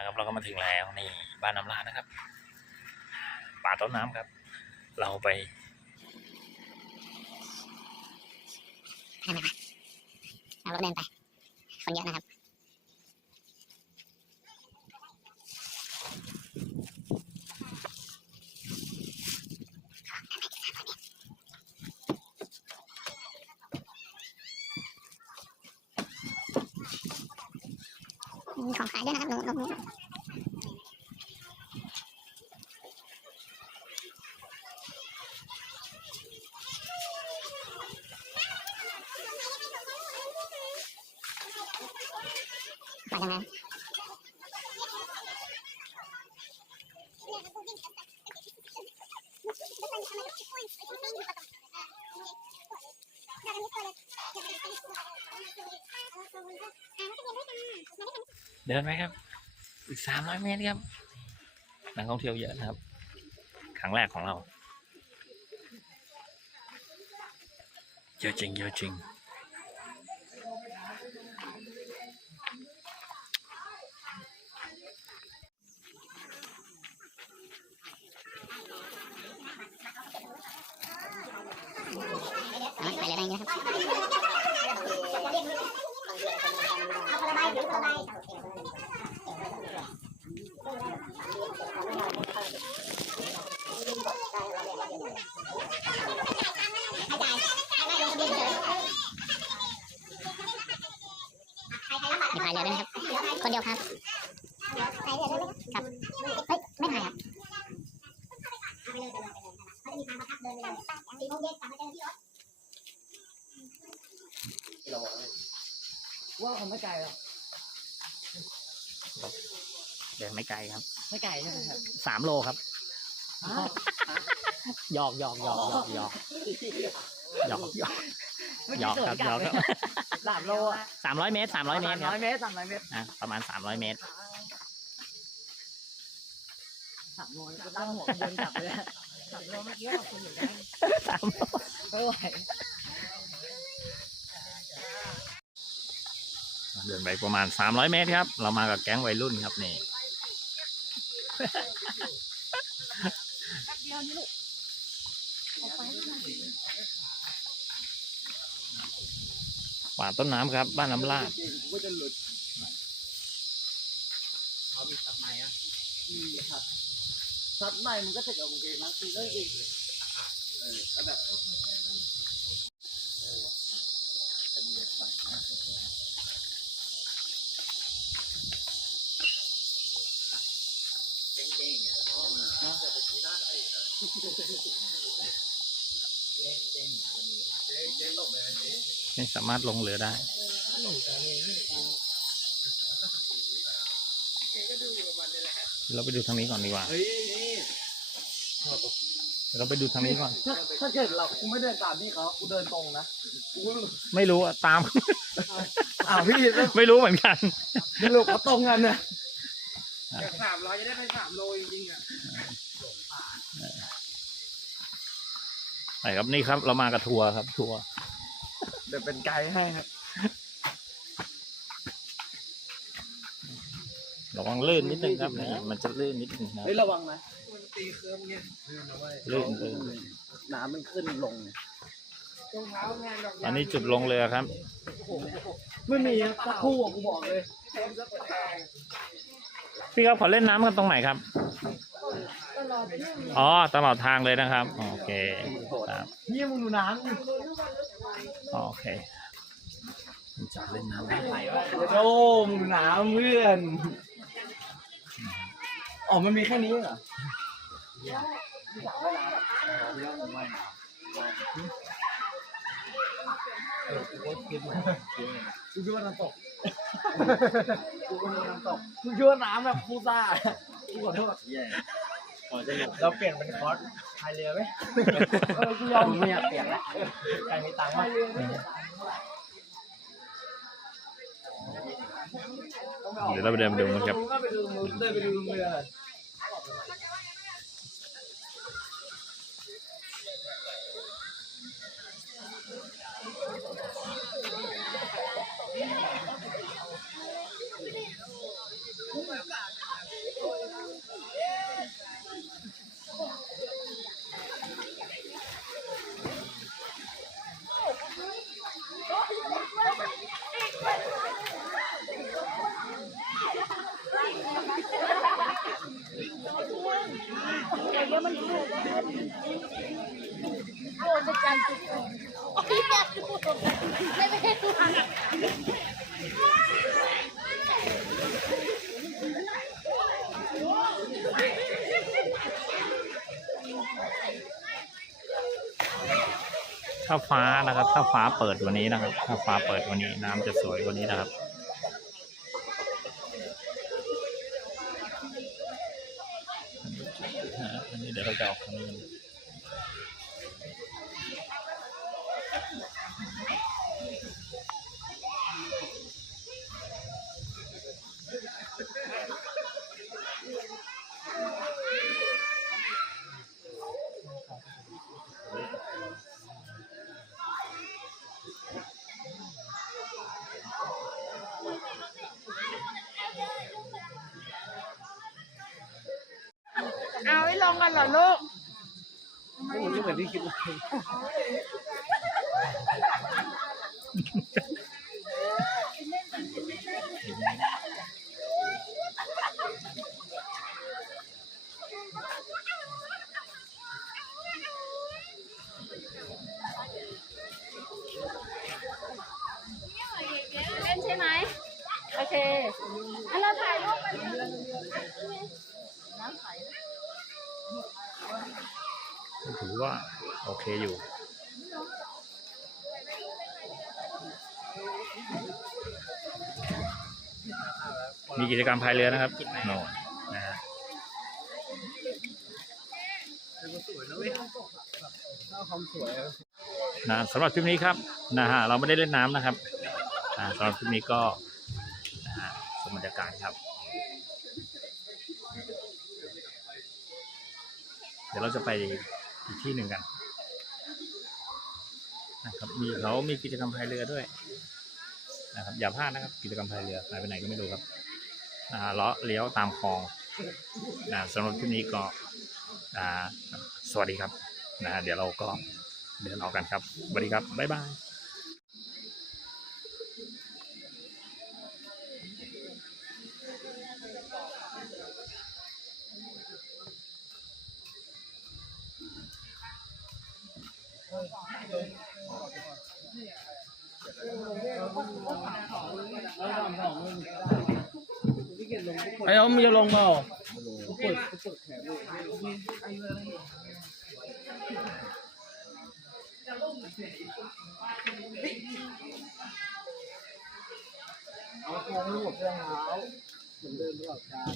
นะครับ เราก็มาถึงแล้วนี่บ้านน้ำลาดนะครับ ป่าต้นน้ำครับ เราไปเอารถเดินไป คนเยอะนะครับ มีของขายด้วยนะครับนกนกมาทำไงเเดินไปครับ อีกสามร้อยเมตรครับนักท่องเที่ยวเยอะนะครับ ครั้งแรกของเรา เยอะจริง เยอะจริง ไปเลยได้นะครับ มีพายเรือด้วยนะครับ คนเดียวครับครับ เฮ้ย ไม่พายครับว่าคงไม่ไกลหรอกเดินไม่ไกลครับ ไม่ไกลใช่ไหมครับสามโลครับหยอกหยอกหยอกหยอกหยอกหยอกหยอกเมื่อหยกี้อกสวนครับกลัหยบอกเลยครับสามโลอะสามร้อยเมตรสามร้อยเมตรคสารับมร้อยเมตรสามร้อยเมตรอะประมาณสามร้อยเมตร สามโลจะตั้งหัวเดินกลับเลยสามโลเมื่อกี้ขอบคุณเหมือนกันสามโลไม่ไหวเดินไปประมาณสามร้อยเมตรครับ เรามากับแก๊งวัยรุ่นครับนี่ป่ ป่าต้นน้ำครับ บ้านน้ำลาดเขามีตัดใหม่อะมีครับตัดใหม่มันก็ติดกับกางเกงนะคือเรื่องจริงเออแล้วแบบไม่สามารถลงเรือได้เราไปดูทางนี้ก่อนดีกว่าเฮ้ยนี่เดี๋ยวเราไปดูทางนี้ก่อน ถ้าถ้าเกิดเรากูไม่เดินตามพี่เขากูเดินตรงนะกูไม่รู้อะตาม อ้าวพี่ไม่รู้เหมือนกันสรุปเขาตรงกันนะจากสามร้อยจะได้ไปสามโลจริงๆอะไหนครับนี่ครับ เรามากับทัวร์ครับทัวร์ เดี๋ยวเป็นไกด์ให้ครับระวังลื่นนิดนึงครับนี่มันจะลื่นนิดนึงนะเฮ้ยระวังนะมันตีเคิร์มเนี่ยลื่นลื่นน้ำมันขึ้นลงเนี่ยรองเท้าแพงดอกอันนี้จุดลงเรือครับ ไม่มีสักคู่อะกูบอกเลยเคิร์มสักแพงพี่ครับขอเล่นน้ำกันตรงไหนครับ อ๋อตลอดทางเลยนะครับ โอเคครับนี่มึงดูน้ำดิโอเคจะเล่นน้ำได้โอ้มึงดูน้ำเพื่อนอ๋อมันมีแค่นี้เหรอกูคิดว่าน้ำตกกูคิดว่าน้ำตกกูคิดว่าน้ำแบบคูซ่ากูขอโทษ เราเปลี่ยนเป็นคอร์สพายเรือไหมเออกูยอมไม่อยากเปลี่ยนละใครมีตังค์วะเดี๋ยวเราไปเดินดูกันครับก็ไปดูเดินไปดูเรือ โอ้จะจันทุกคนโอ้ยอยากดูไม่ไม่ให้ดูอะ ถ้าฟ้านะครับ ถ้าฟ้าเปิดวันนี้นะครับ ถ้าฟ้าเปิดวันนี้น้ำจะสวยกว่านี้นะครับ อันนี้เดี๋ยวเราจะออกทางนี้ เอาไว้ลงกันเหรอลูกไม่เหมือนที่คิดเลยเล่นใช่ไหมโอเคอันเราถ่ายรูปกัน ถือว่าโอเคอยู่ มีกิจกรรมพายเรือนะครับโน่นนะฮะควาสวยนะสำหรับคลิปนี้ครับนะฮะเราไม่ได้เล่นน้ำนะครับสำหรับคลิปนี้ก็นะฮะชมบรรยากาศครับ เดี๋ยวเราจะไป อีกที่หนึ่งกันนะครับมีเขามีกิจกรรมพายเรือด้วยนะครับอย่าพลาดนะครับกิจกรรมพายเรือหายไปไหนก็ไม่รู้ครับอ่าเลาะเลี้ยวตามคลองนะสำหรับคลิปนี้ก็อ่าสวัสดีครับนะเดี๋ยวเราก็เดินออกกันครับสวัสดีครับบ๊ายบาย ไอ้อมจะลงเปล่าเอาโครงลูกเสื้อเท้าเหมือนเดิมตลอดการ